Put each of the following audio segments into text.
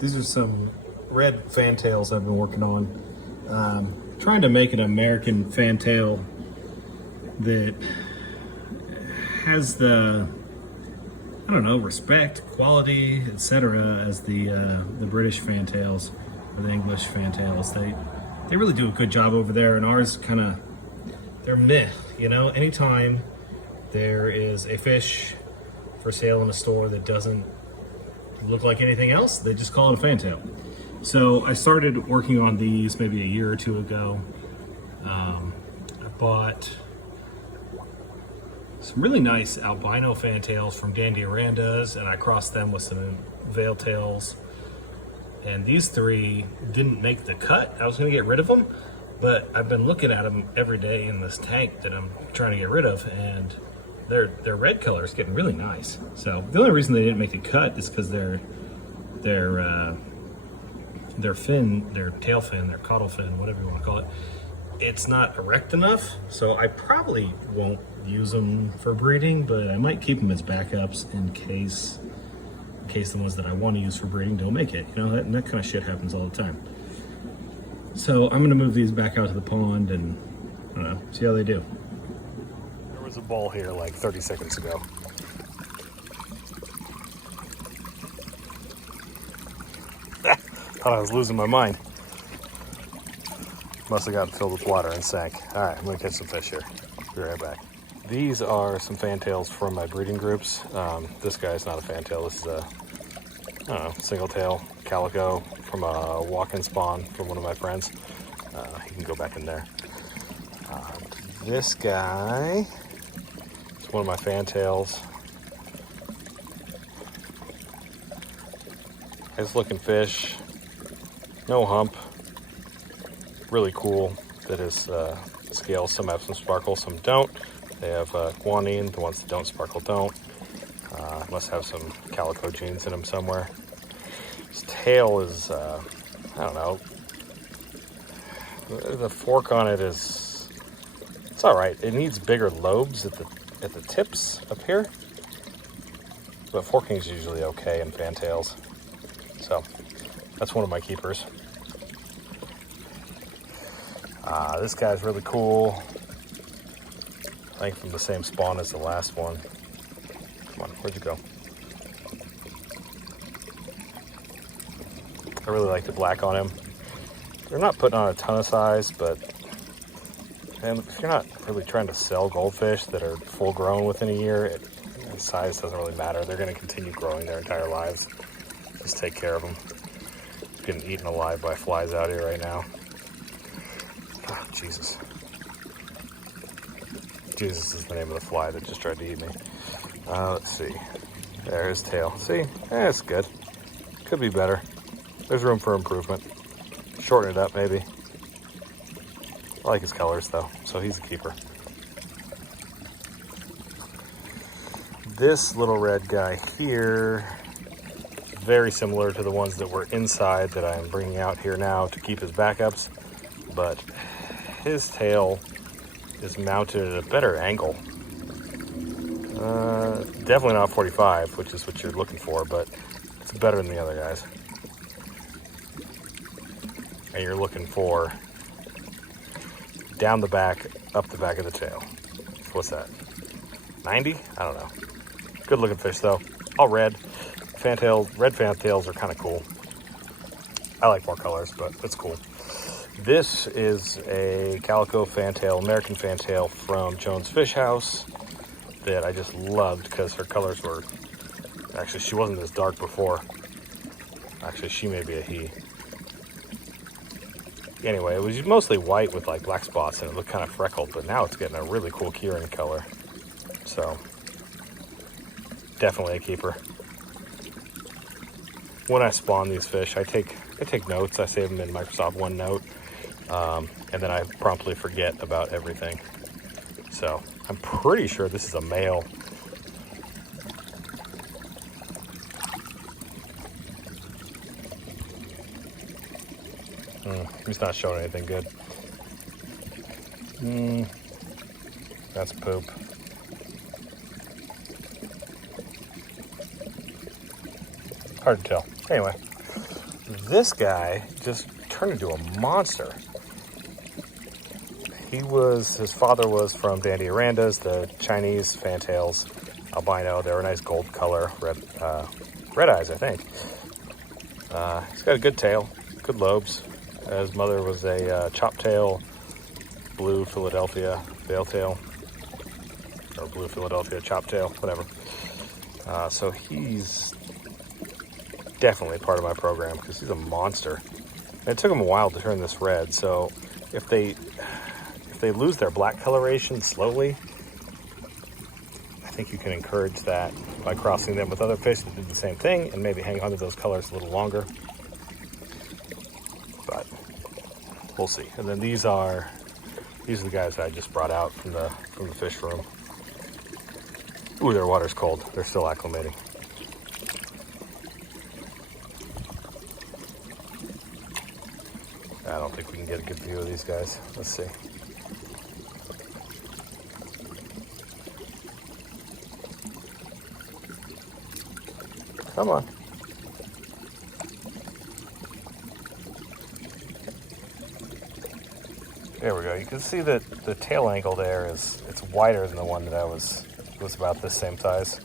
These are some red fantails I've been working on. Trying to make an American fantail that has the, I don't know, respect, quality, etc. as the British fantails or the English fantails. They really do a good job over there, and ours kind of, they're meh, you know? Anytime there is a fish for sale in a store that doesn't look like anything else, they just call it a fantail. So I started working on these maybe a year or two ago. I bought some really nice albino fantails from Dandy Arandas, and I crossed them with some veil tails. And these three didn't make the cut. I was gonna get rid of them, but I've been looking at them every day in this tank that I'm trying to get rid of, and their red color is getting really nice. So the only reason they didn't make the cut is because their fin, their tail fin, their caudal fin, whatever you want to call it, it's not erect enough. So I probably won't use them for breeding, but I might keep them as backups in case the ones that I want to use for breeding don't make it. You know, that kind of shit happens all the time. So I'm gonna move these back out to the pond and, I don't know, see how they do. There was a ball here like 30 seconds ago. Thought I was losing my mind. Must have gotten filled with water and sank. All right, I'm gonna catch some fish here. Be right back. These are some fantails from my breeding groups. This guy's not a fantail. This is a, I don't know, single tail calico from a walk-in spawn from one of my friends. He can go back in there. This guy is one of my fantails. Nice looking fish. No hump. Really cool that his scales, some have some sparkle, some don't. They have guanine, the ones that don't sparkle don't. Must have some calico genes in them somewhere. His tail is, I don't know. The fork on it is, it's all right. It needs bigger lobes at the tips up here. But forking is usually okay in fantails. So that's one of my keepers. This guy's really cool. I think from the same spawn as the last one. Come on, where'd you go? I really like the black on him. They're not putting on a ton of size, but and if you're not really trying to sell goldfish that are full grown within a year, size doesn't really matter. They're going to continue growing their entire lives. Just take care of them. Getting eaten alive by flies out here right now. Oh, Jesus. Jesus is the name of the fly that just tried to eat me. Let's see. There's his tail. See? It's good. Could be better. There's room for improvement. Shorten it up, maybe. I like his colors, though, so he's a keeper. This little red guy here, very similar to the ones that were inside that I'm bringing out here now to keep as backups, but his tail is mounted at a better angle. Definitely not 45, which is what you're looking for, but it's better than the other guys. And you're looking for down the back, up the back of the tail. So what's that? 90? I don't know. Good looking fish though. All red. Red fantails are kind of cool. I like more colors, but it's cool. This is a calico fantail, American fantail from Jones Fish House that I just loved because her colors were, actually she wasn't this dark before. Actually, she may be a he. Anyway, it was mostly white with like black spots and it looked kind of freckled, but now it's getting a really cool keyring color. So, definitely a keeper. When I spawn these fish, I take notes. I save them in Microsoft OneNote, and then I promptly forget about everything. So I'm pretty sure this is a male. He's not showing anything good. That's poop. Hard to tell. Anyway, this guy just turned into a monster. His father was from Bandiorandas, the Chinese fantails, albino. They're a nice gold color, red eyes, I think. He's got a good tail, good lobes. His mother was a chop-tail, blue Philadelphia veil-tail, or blue Philadelphia chop-tail, whatever. So he's definitely part of my program because he's a monster. And it took him a while to turn this red, so if they lose their black coloration slowly, I think you can encourage that by crossing them with other fish that do the same thing and maybe hang on to those colors a little longer. But we'll see. And then these are the guys that I just brought out from the fish room. Ooh, their water's cold. They're still acclimating. I don't think we can get a good view of these guys. Let's see. Come on. There we go. You can see that the tail angle there it's wider than the one that was about this same size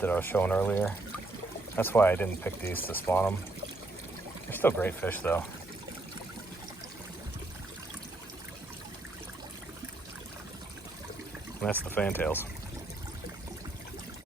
that I was showing earlier. That's why I didn't pick these to spawn them. They're still great fish though. And that's the fantails.